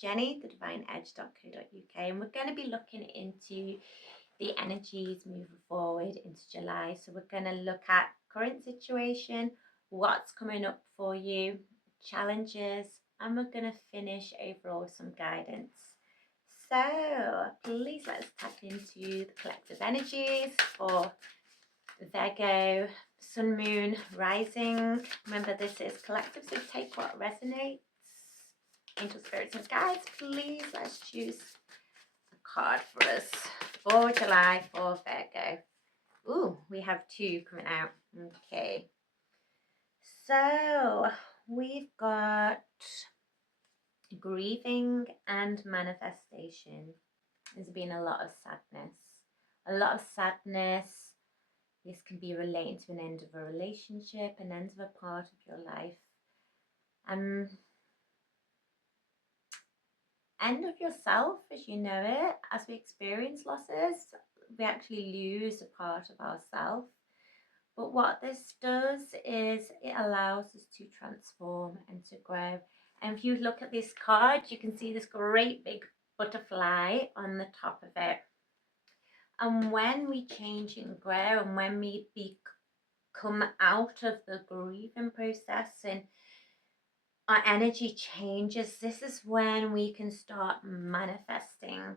Jennie, thedivineedge.co.uk, and we're going to be looking into the energies moving forward into July. So we're going to look at current situation, what's coming up for you, challenges, and we're going to finish overall with some guidance. So please let's tap into the collective energies for Virgo, Sun, Moon, Rising. Remember, this is collective, so take what resonates. Angel, spirits and guides, please let's choose a card for us for July for Virgo. Ooh, we have two coming out. Okay. So we've got grieving and manifestation. There's been a lot of sadness. A lot of sadness. This can be relating to an end of a relationship, an end of a part of your life. End of yourself as you know it. As we experience losses, we actually lose a part of ourselves. But what this does is it allows us to transform and to grow. And if you look at this card, you can see this great big butterfly on the top of it. And when we change and grow, and when we come out of the grieving process and our energy changes, this is when we can start manifesting.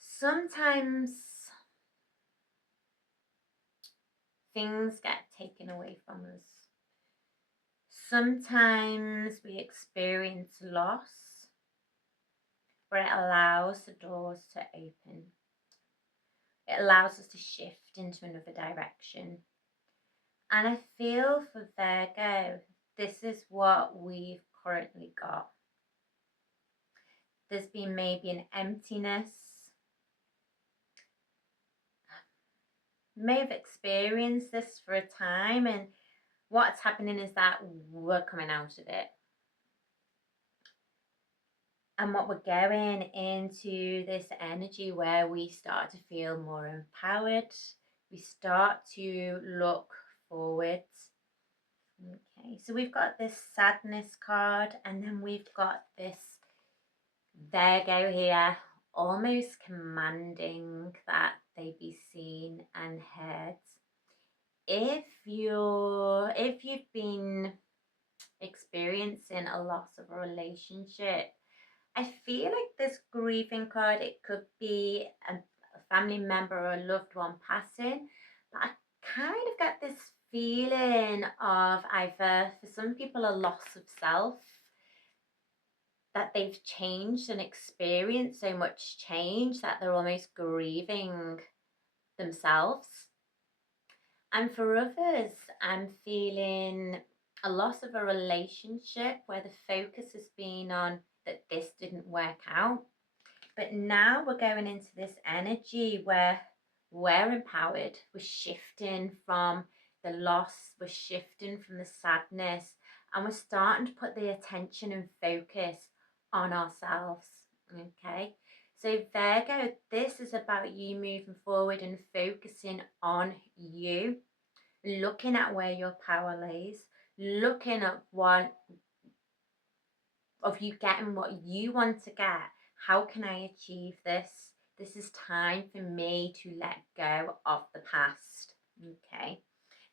Sometimes things get taken away from us. Sometimes we experience loss, but it allows the doors to open. It allows us to shift into another direction. And I feel for Virgo, this is what we've currently got. There's been maybe an emptiness. You may have experienced this for a time, and what's happening is that we're coming out of it. And what we're going into this energy where we start to feel more empowered. We start to look forward. Okay, so we've got this sadness card, and then we've got this Virgo here, almost commanding that they be seen and heard. If you've been experiencing a loss of a relationship, I feel like this grieving card, it could be a family member or a loved one passing, but I kind of get this feeling of either, for some people, a loss of self, that they've changed and experienced so much change that they're almost grieving themselves. And for others, I'm feeling a loss of a relationship where the focus has been on that this didn't work out. But now we're going into this energy where we're empowered. We're shifting from the loss, we're shifting from the sadness, and we're starting to put the attention and focus on ourselves. Okay, so Virgo, this is about you moving forward and focusing on you, looking at where your power lays, looking at what of you getting what you want to get. How can I achieve this? This is time for me to let go of the past. Okay,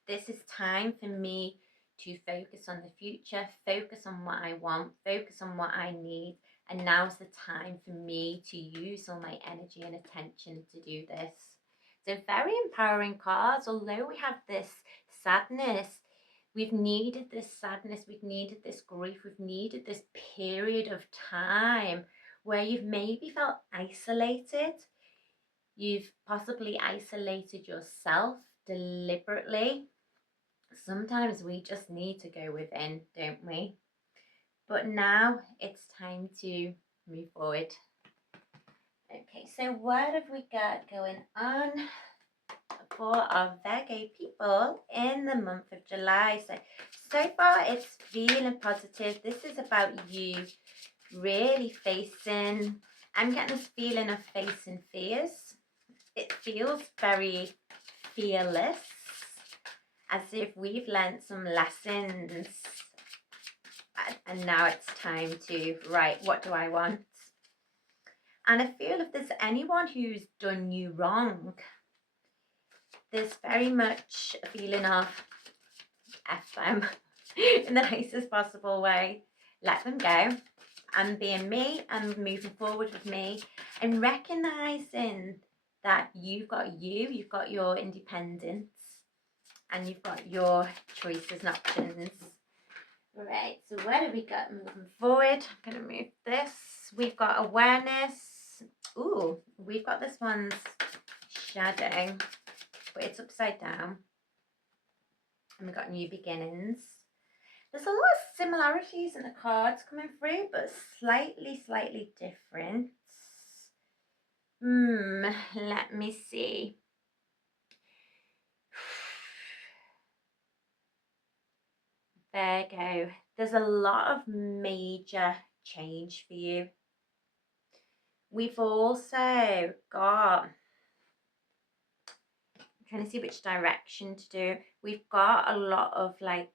this is time for me to focus on the future, focus on what I want, focus on what I need. And now's the time for me to use all my energy and attention to do this. So very empowering cards. Although we have this sadness, we've needed this sadness, we've needed this grief, we've needed this period of time where you've maybe felt isolated. You've possibly isolated yourself deliberately. Sometimes we just need to go within, don't we? But now it's time to move forward. Okay, so what have we got going on for our Virgo people in the month of July? So far it's feeling positive. This is about you really facing, I'm getting this feeling of facing fears. It feels very fearless, as if we've learnt some lessons. And now it's time to, right, what do I want? And I feel if there's anyone who's done you wrong, there's very much a feeling of F them in the nicest possible way. Let them go. I'm being me and moving forward with me and recognizing that you've got your independence and you've got your choices and options. Right, so where do we go moving forward? I'm going to move this. We've got awareness. Ooh, we've got this one's shadow, but it's upside down. And we've got new beginnings. There's a lot of similarities in the cards coming through, but slightly different. Let me see. Virgo, there's a lot of major change for you. We've also got, I'm trying to see which direction to do. We've got a lot of like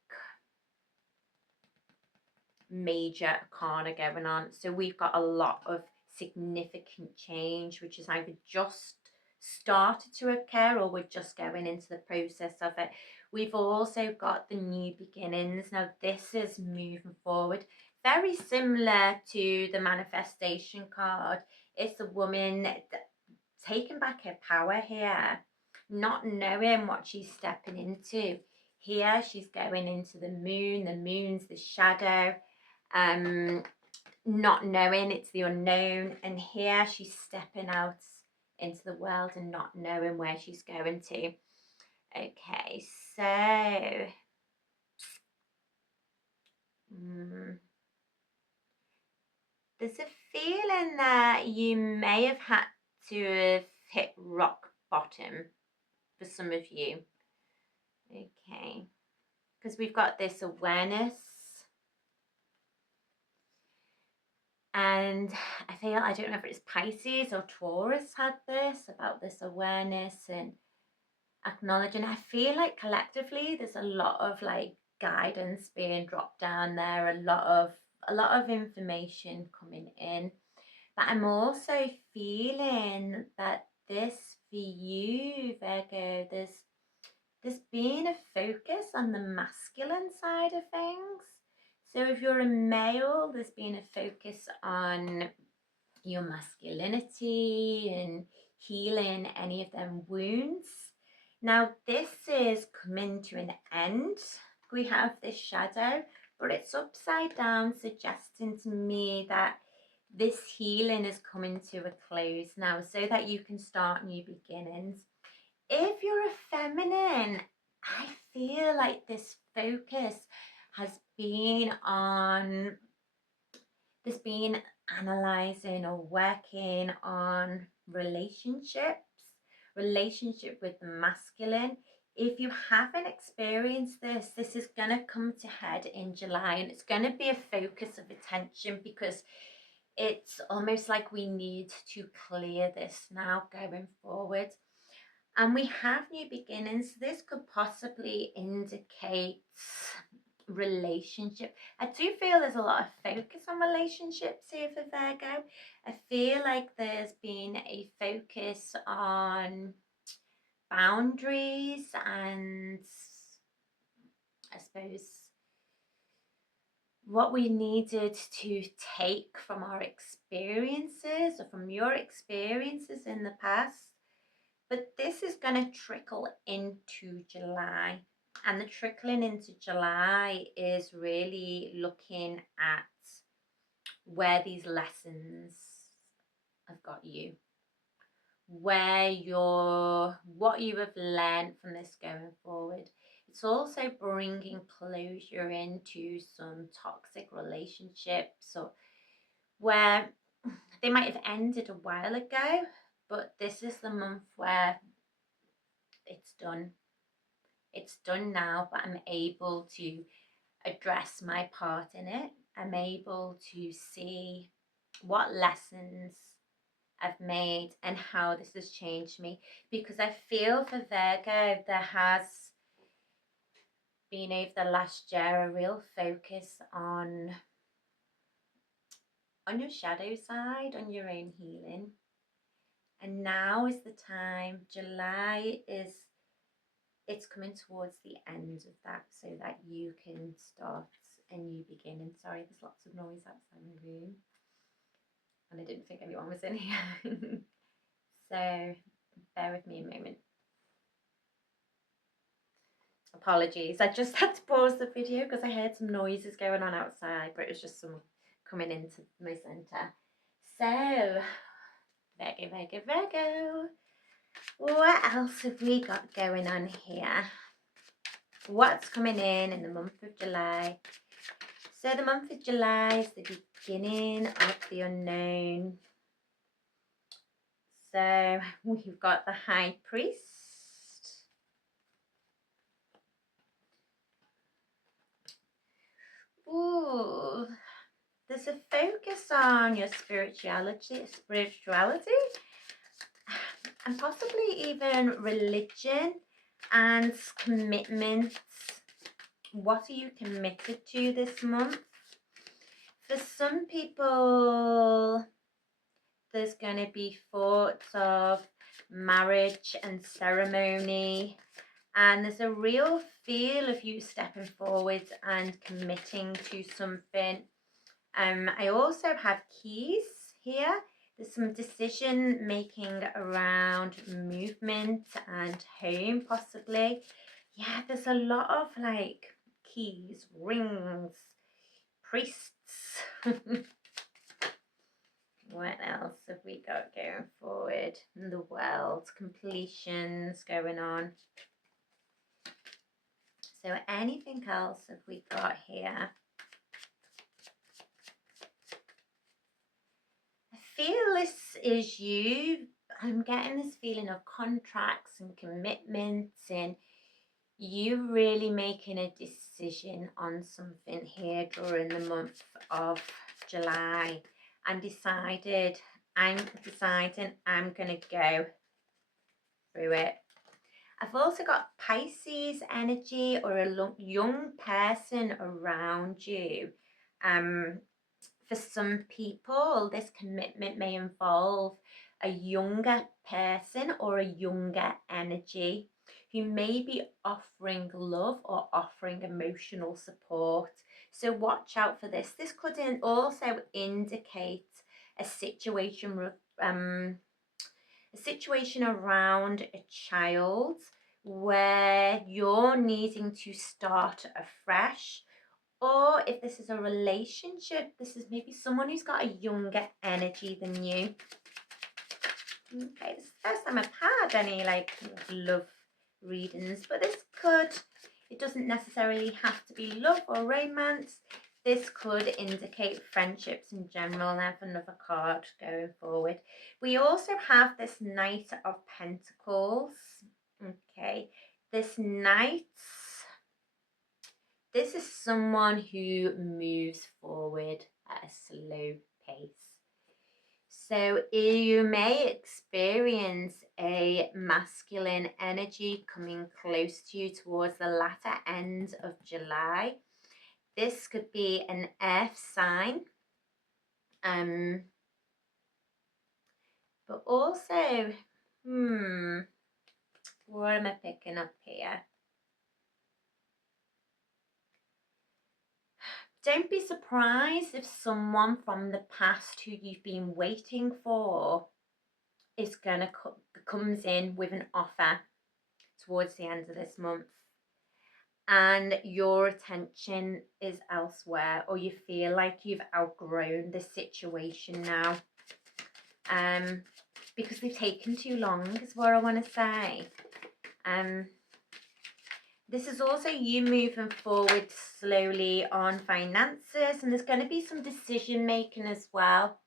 major arcana going on. So we've got a lot of significant change, which is either just started to occur or we're just going into the process of it. We've also got the new beginnings. Now this is moving forward, very similar to the manifestation card. It's a woman taking back her power here, not knowing what she's stepping into. Here she's going into the moon's the shadow, not knowing, it's the unknown, and here she's stepping out into the world and not knowing where she's going to. Okay, so there's a feeling that you may have had to have hit rock bottom for some of you. Okay, because we've got this awareness. And I feel, I don't know if it's Pisces or Taurus had this, about this awareness and acknowledging. I feel like collectively there's a lot of like guidance being dropped down there, a lot of information coming in. But I'm also feeling that this for you, Virgo, there's been a focus on the masculine side of things. So if you're a male, there's been a focus on your masculinity and healing any of them wounds. Now this is coming to an end. We have this shadow, but it's upside down, suggesting to me that this healing is coming to a close now so that you can start new beginnings. If you're a feminine, I feel like this focus has been on this being analyzing or working on relationship with the masculine. If you haven't experienced this, this is going to come to head in July, and it's going to be a focus of attention because it's almost like we need to clear this now going forward. And we have new beginnings. This could possibly indicate relationship. I do feel there's a lot of focus on relationships here for Virgo. I feel like there's been a focus on boundaries and I suppose what we needed to take from our experiences or from your experiences in the past. But this is going to trickle into July. And the trickling into July is really looking at where these lessons have got you. What you have learned from this going forward. It's also bringing closure into some toxic relationships or where they might have ended a while ago, but this is the month where it's done. It's done now, but I'm able to address my part in it. I'm able to see what lessons I've made and how this has changed me, because I feel for Virgo been over the last year a real focus on your shadow side, on your own healing. And now is the time. July is, it's coming towards the end of that so that you can start a new beginning. Sorry, there's lots of noise outside my room and I didn't think anyone was in here. So bear with me a moment. Apologies, I just had to pause the video because I heard some noises going on outside, but it was just someone coming into my centre. So, Virgo, what else have we got going on here? What's coming in the month of July? So the month of July is the beginning of the unknown. So we've got the High Priest. Ooh, there's a focus on your spirituality, and possibly even religion and commitments. What are you committed to this month? For some people, there's going to be thoughts of marriage and ceremony, and there's a real feel of you stepping forward and committing to something. I also have keys here. There's some decision making around movement and home, possibly. Yeah, there's a lot of like keys, rings, priests. What else have we got going forward in the world? Completions going on. So anything else have we got here? I feel this is you. I'm getting this feeling of contracts and commitments and you really making a decision on something here during the month of July and I'm deciding I'm going to go through it. I've also got Pisces energy or a young person around you. For some people, this commitment may involve a younger person or a younger energy who may be offering love or offering emotional support. So watch out for this. This could also indicate a situation around a child where you're needing to start afresh, or if this is a relationship, this is maybe someone who's got a younger energy than you. Okay, this is the first time I've had any like love readings, but it doesn't necessarily have to be love or romance. This could indicate friendships in general. And I have another card going forward. We also have this Knight of Pentacles. Okay, this Knight, this is someone who moves forward at a slow pace. So you may experience a masculine energy coming close to you towards the latter end of July. This could be an earth sign. But also, what am I picking up here? Don't be surprised if someone from the past who you've been waiting for is gonna comes in with an offer towards the end of this month, and your attention is elsewhere, or you feel like you've outgrown the situation now, because they've taken too long is what I want to say. This is also you moving forward slowly on finances, and there's going to be some decision making as well.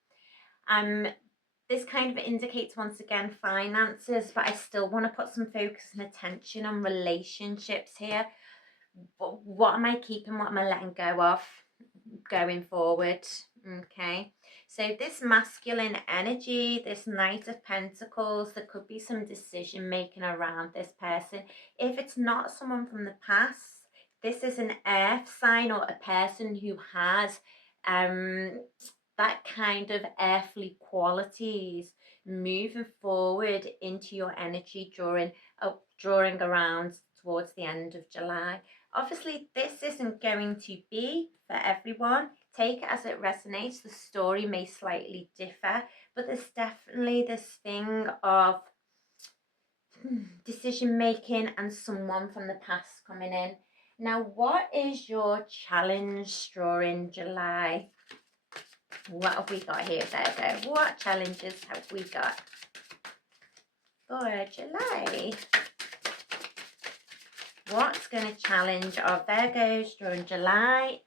This kind of indicates once again finances, but I still want to put some focus and attention on relationships here. What am I keeping? What am I letting go of going forward? Okay, so this masculine energy, this Knight of Pentacles, there could be some decision making around this person. If it's not someone from the past, This is an earth sign, or a person who has that kind of earthly qualities moving forward into your energy during around towards the end of July. Obviously, this isn't going to be for everyone. Take it as it resonates. The story may slightly differ, but there's definitely this thing of decision making and someone from the past coming in. Now, what is your challenge during July? What have we got here, Virgo? What challenges have we got for July? What's going to challenge our Virgos during July?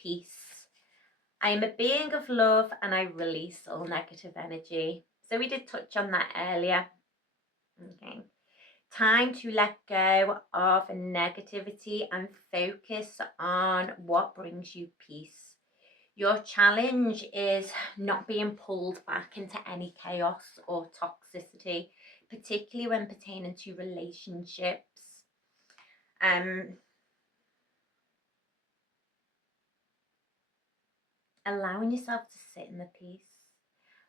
Peace. I am a being of love and I release all negative energy. So we did touch on that earlier. Okay. Time to let go of negativity and focus on what brings you peace. Your challenge is not being pulled back into any chaos or toxicity, particularly when pertaining to relationships. Allowing yourself to sit in the peace.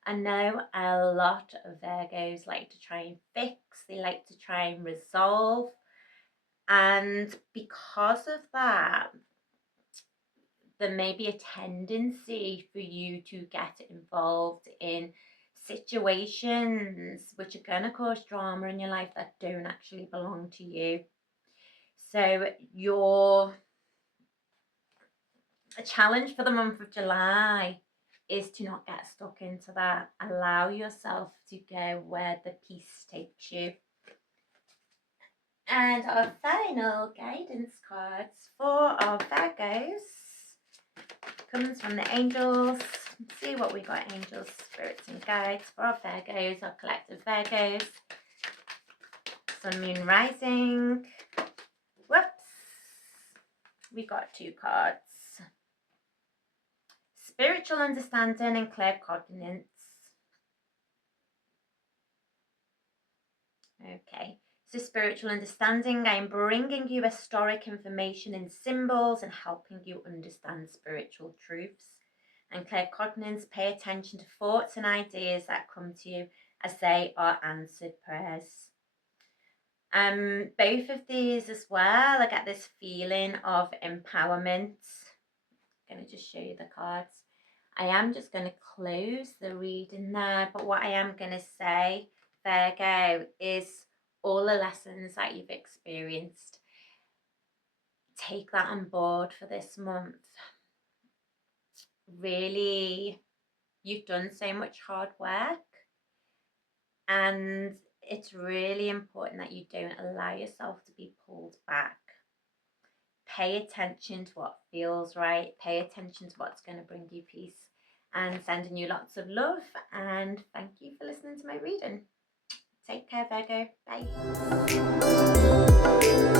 I know a lot of Virgos like to try and fix, they like to try and resolve, and because of that, there may be a tendency for you to get involved in situations which are going to cause drama in your life that don't actually belong to you. So your challenge for the month of July is to not get stuck into that. Allow yourself to go where the peace takes you. And our final guidance cards for our Virgos comes from the angels. Let's see what we got, angels, spirits and guides for our Virgos, our collective Virgos. Sun, moon, rising. Whoops. We got 2 cards. Spiritual understanding and claircognizance. Okay, so spiritual understanding, I am bringing you historic information in symbols and helping you understand spiritual truths. And claircognizance, pay attention to thoughts and ideas that come to you as they are answered prayers. Both of these as well, I get this feeling of empowerment. I'm going to just show you the cards. I am just going to close the reading there, but what I am going to say, Virgo, is all the lessons that you've experienced, take that on board for this month. Really, you've done so much hard work, and it's really important that you don't allow yourself to be pulled back. Pay attention to what feels right. Pay attention to what's going to bring you peace. And sending you lots of love. And thank you for listening to my reading. Take care, Virgo. Bye.